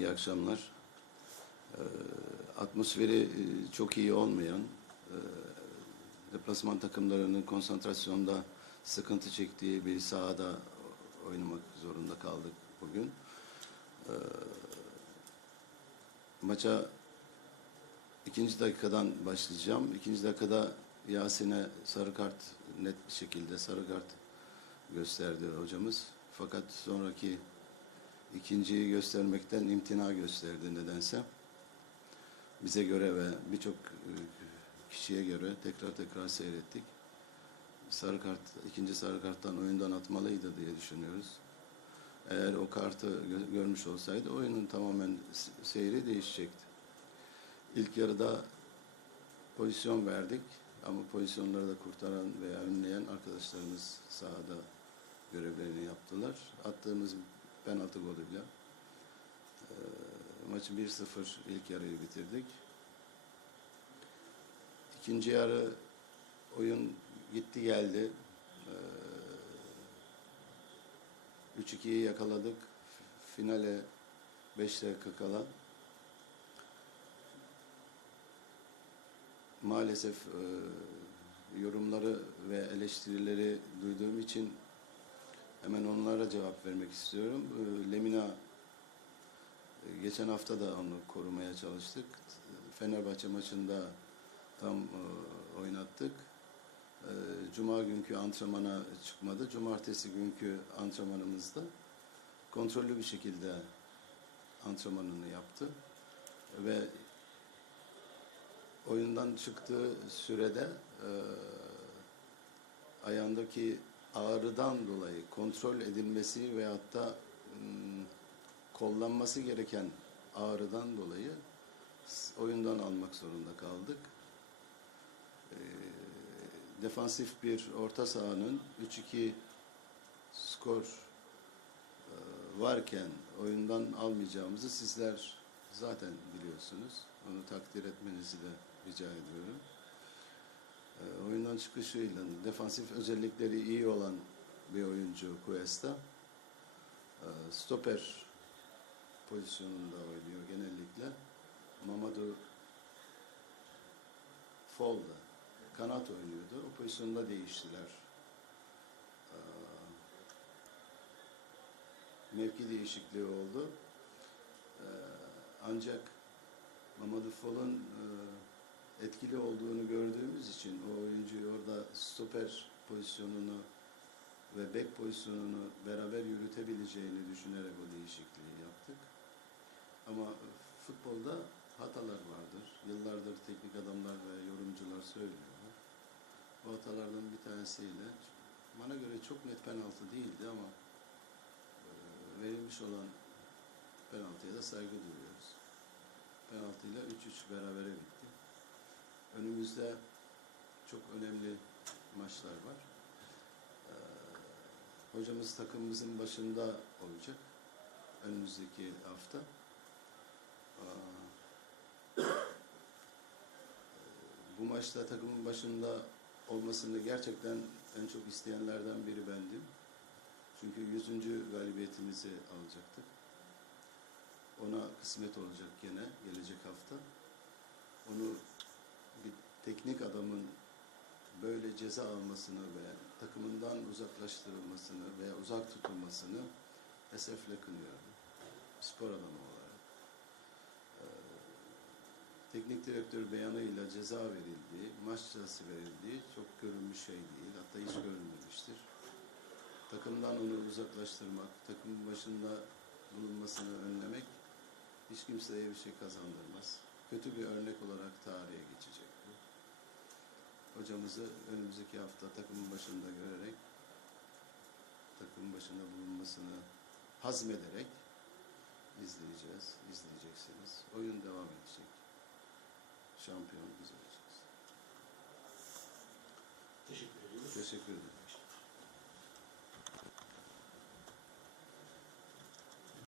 İyi akşamlar. Ee, atmosferi e, çok iyi olmayan, e, deplasman takımlarının konsantrasyonda sıkıntı çektiği bir sahada oynamak zorunda kaldık bugün. Ee, maça ikinci dakikadan başlayacağım. İkinci dakikada Yasin'e sarı kart net bir şekilde sarı kart gösterdi hocamız. Fakat sonraki ikinciyi göstermekten imtina gösterdi nedense. Bize göre ve birçok e, kişiye göre tekrar tekrar seyrettik. Sarı kart, ikinci sarı karttan oyundan atmalıydı diye düşünüyoruz. Eğer o kartı gö- görmüş olsaydı oyunun tamamen seyri değişecekti. İlk yarıda pozisyon verdik ama pozisyonları da kurtaran veya önleyen arkadaşlarımız sahada görevlerini yaptılar. Attığımız penaltı golüyle e, maçı 1-0 ilk yarıyı bitirdik. İkinci yarı oyun gitti geldi. E, 3-2'yi yakaladık. Finale 5 dakika kala. Maalesef e, yorumları ve eleştirileri duyduğum için Hemen onlara cevap vermek istiyorum. Ee, Lemina e, geçen hafta da onu korumaya çalıştık. Fenerbahçe maçında tam e, oynattık. Ee, Cuma günkü antrenmana çıkmadı. Cumartesi günkü antrenmanımızda kontrollü bir şekilde antrenmanını yaptı. Ve oyundan çıktığı sürede e, ayağındaki ağrıdan dolayı kontrol edilmesi veyahut da kollanması gereken ağrıdan dolayı oyundan almak zorunda kaldık. Defansif bir orta sahanın 3-2 skor e, varken oyundan almayacağımızı sizler zaten biliyorsunuz. Onu takdir etmenizi de rica ediyorum. E, oyundan çıkışıyla defansif özellikleri iyi olan bir oyuncu Cuesta. E, stoper pozisyonunda oynuyor genellikle. Mamadou Fol'da kanat oynuyordu. O pozisyonda değiştiler. E, mevki değişikliği oldu. E, ancak Mamadou Fol'un etkili olduğunu gördüğümüz için o oyuncuyu orada stoper pozisyonunu ve bek pozisyonunu beraber yürütebileceğini düşünerek o değişikliği yaptık. Ama futbolda hatalar vardır. Yıllardır teknik adamlar ve yorumcular söylüyorlar. O hatalardan bir tanesiyle bana göre çok net penaltı değildi ama e, verilmiş olan penaltıya da saygı duyuyoruz. Penaltıyla 3-3 berabere bitti. Önümüzde çok önemli maçlar var. Ee, hocamız takımımızın başında olacak. Önümüzdeki hafta. Ee, bu maçta takımın başında olmasını gerçekten en çok isteyenlerden biri bendim. Çünkü 100. galibiyetimizi alacaktık. Ona kısmet olacak gene gelecek hafta. Onu bir teknik adamın ceza almasını ve takımından uzaklaştırılmasını veya uzak tutulmasını esefle kınıyorum. Spor adamı olarak. Ee, teknik direktör beyanıyla ceza verildiği, maç cezası verildiği çok görülmüş şey değil. Hatta hiç görülmemiştir. Takımdan onu uzaklaştırmak, takımın başında bulunmasını önlemek hiç kimseye bir şey kazandırmaz. Kötü bir örnek olarak tarihe bu hocamızı önümüzdeki hafta takımın başında görerek takımın başında bulunmasını hazmederek izleyeceğiz, izleyeceksiniz. Oyun devam edecek. Şampiyon güzel.